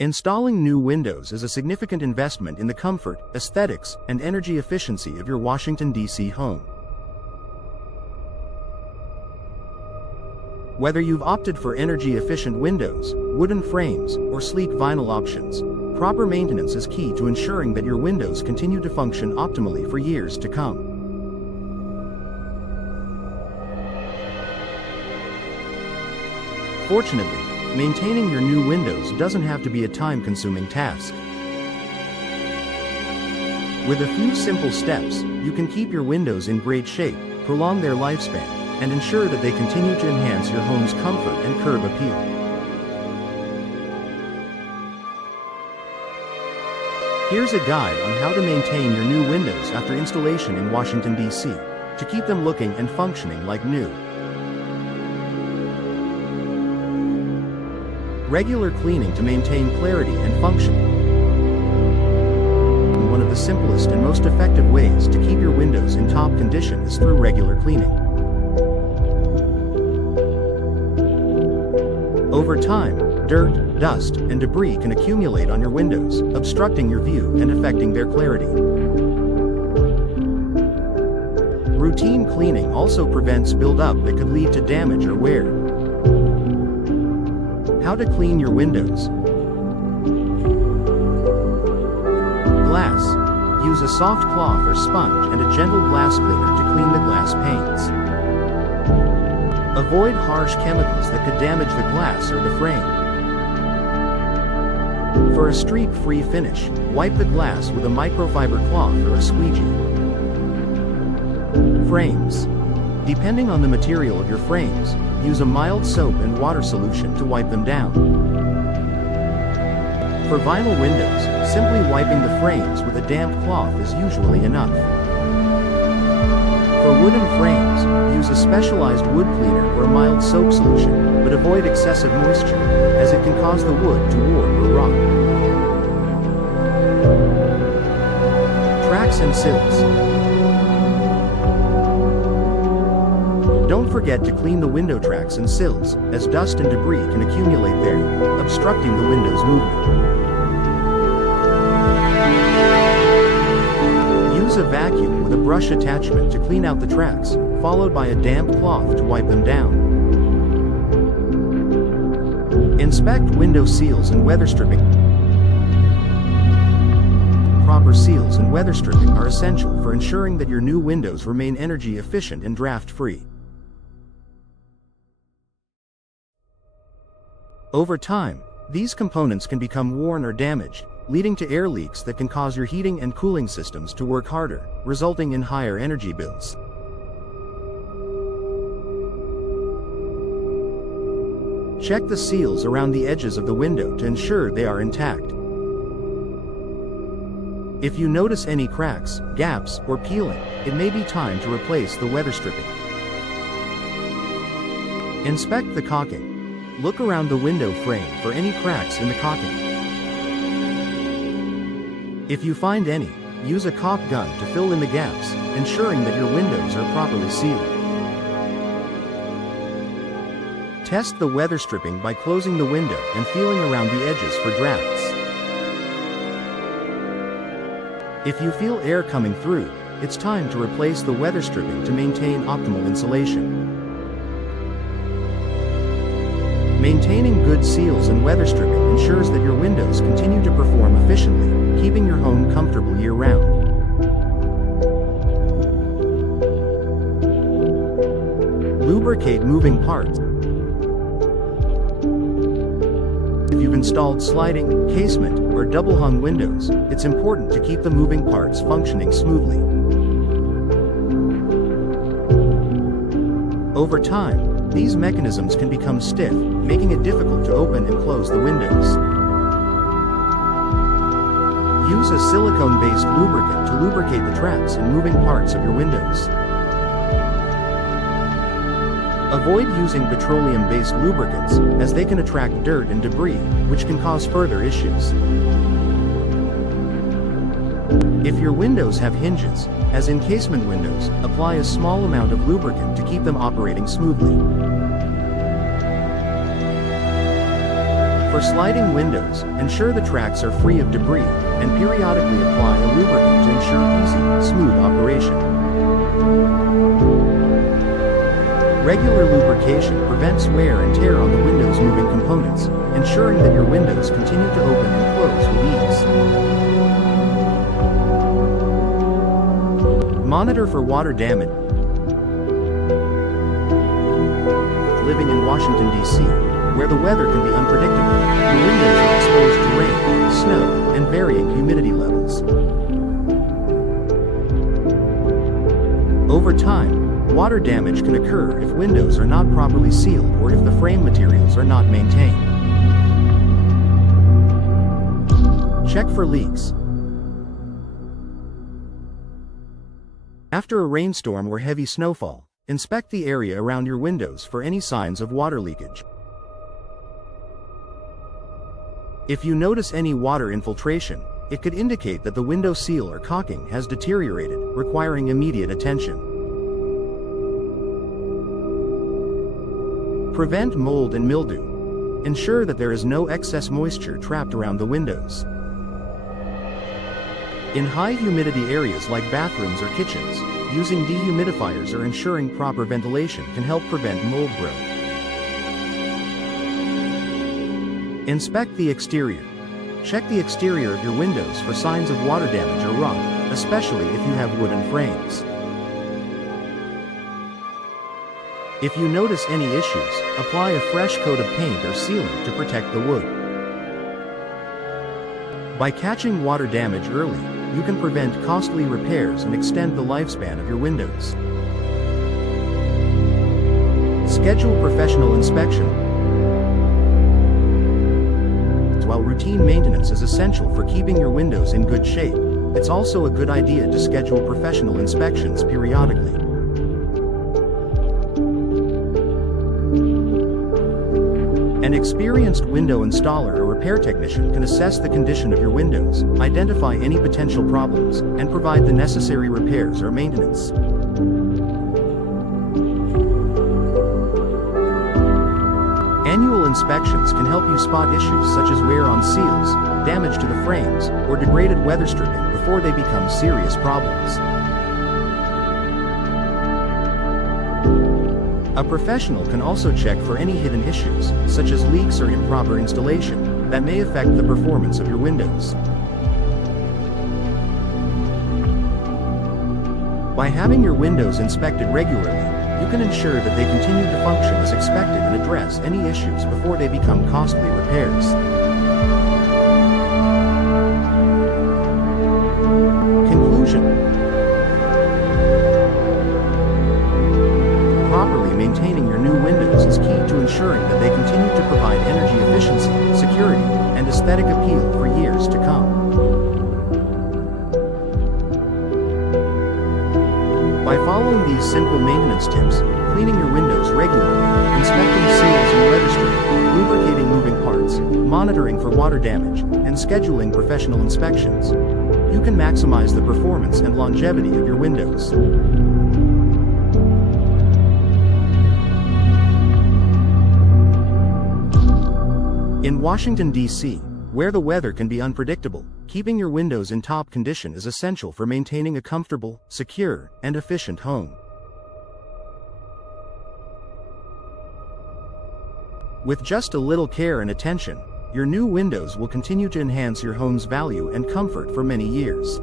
Installing new windows is a significant investment in the comfort, aesthetics, and energy efficiency of your Washington, D.C. home. Whether you've opted for energy-efficient windows, wooden frames, or sleek vinyl options, proper maintenance is key to ensuring that your windows continue to function optimally for years to come. Fortunately, maintaining your new windows doesn't have to be a time-consuming task. With a few simple steps, you can keep your windows in great shape, prolong their lifespan, and ensure that they continue to enhance your home's comfort and curb appeal. Here's a guide on how to maintain your new windows after installation in Washington, D.C., to keep them looking and functioning like new. Regular cleaning to maintain clarity and function. One of the simplest and most effective ways to keep your windows in top condition is through regular cleaning. Over time, dirt, dust, and debris can accumulate on your windows, obstructing your view and affecting their clarity. Routine cleaning also prevents buildup that could lead to damage or wear. How to clean your windows. Glass. Use a soft cloth or sponge and a gentle glass cleaner to clean the glass panes. Avoid harsh chemicals that could damage the glass or the frame. For a streak-free finish, wipe the glass with a microfiber cloth or a squeegee. Frames. Depending on the material of your frames, use a mild soap and water solution to wipe them down. For vinyl windows, simply wiping the frames with a damp cloth is usually enough. For wooden frames, use a specialized wood cleaner or a mild soap solution, but avoid excessive moisture, as it can cause the wood to warp or rot. Tracks and sills. Don't forget to clean the window tracks and sills, as dust and debris can accumulate there, obstructing the window's movement. Use a vacuum with a brush attachment to clean out the tracks, followed by a damp cloth to wipe them down. Inspect window seals and weather stripping. Proper seals and weather stripping are essential for ensuring that your new windows remain energy efficient and draft-free. Over time, these components can become worn or damaged, leading to air leaks that can cause your heating and cooling systems to work harder, resulting in higher energy bills. Check the seals around the edges of the window to ensure they are intact. If you notice any cracks, gaps, or peeling, it may be time to replace the weather stripping. Inspect the caulking. Look around the window frame for any cracks in the caulking. If you find any, use a caulk gun to fill in the gaps, ensuring that your windows are properly sealed. Test the weather stripping by closing the window and feeling around the edges for drafts. If you feel air coming through, it's time to replace the weather stripping to maintain optimal insulation. Maintaining good seals and weather stripping ensures that your windows continue to perform efficiently, keeping your home comfortable year-round. Lubricate moving parts. If you've installed sliding, casement, or double-hung windows, it's important to keep the moving parts functioning smoothly. Over time, these mechanisms can become stiff, making it difficult to open and close the windows. Use a silicone-based lubricant to lubricate the tracks and moving parts of your windows. Avoid using petroleum-based lubricants, as they can attract dirt and debris, which can cause further issues. If your windows have hinges, as in casement windows, apply a small amount of lubricant to keep them operating smoothly. For sliding windows, ensure the tracks are free of debris, and periodically apply a lubricant to ensure easy, smooth operation. Regular lubrication prevents wear and tear on the window's moving components, ensuring that your windows continue to open and close with ease. Monitor for water damage. Living in Washington, D.C., where the weather can be unpredictable, your windows are exposed to rain, snow, and varying humidity levels. Over time, water damage can occur if windows are not properly sealed or if the frame materials are not maintained. Check for leaks. After a rainstorm or heavy snowfall, inspect the area around your windows for any signs of water leakage. If you notice any water infiltration, it could indicate that the window seal or caulking has deteriorated, requiring immediate attention. Prevent mold and mildew. Ensure that there is no excess moisture trapped around the windows. In high humidity areas like bathrooms or kitchens, using dehumidifiers or ensuring proper ventilation can help prevent mold growth. Inspect the exterior. Check the exterior of your windows for signs of water damage or rot, especially if you have wooden frames. If you notice any issues, apply a fresh coat of paint or sealant to protect the wood. By catching water damage early, you can prevent costly repairs and extend the lifespan of your windows. Schedule professional inspection. While routine maintenance is essential for keeping your windows in good shape, it's also a good idea to schedule professional inspections periodically. An experienced window installer or repair technician can assess the condition of your windows, identify any potential problems, and provide the necessary repairs or maintenance. Annual inspections can help you spot issues such as wear on seals, damage to the frames, or degraded weather stripping before they become serious problems. A professional can also check for any hidden issues, such as leaks or improper installation, that may affect the performance of your windows. By having your windows inspected regularly, you can ensure that they continue to function as expected and address any issues before they become costly repairs. Conclusion. Properly maintaining your new windows is key to ensuring that they continue to provide energy efficiency, security, and aesthetic appeal for years to come. By following these simple maintenance tips, cleaning your windows regularly, inspecting seals and weather stripping, lubricating moving parts, monitoring for water damage, and scheduling professional inspections, you can maximize the performance and longevity of your windows. In Washington, D.C., where the weather can be unpredictable, keeping your windows in top condition is essential for maintaining a comfortable, secure, and efficient home. With just a little care and attention, your new windows will continue to enhance your home's value and comfort for many years.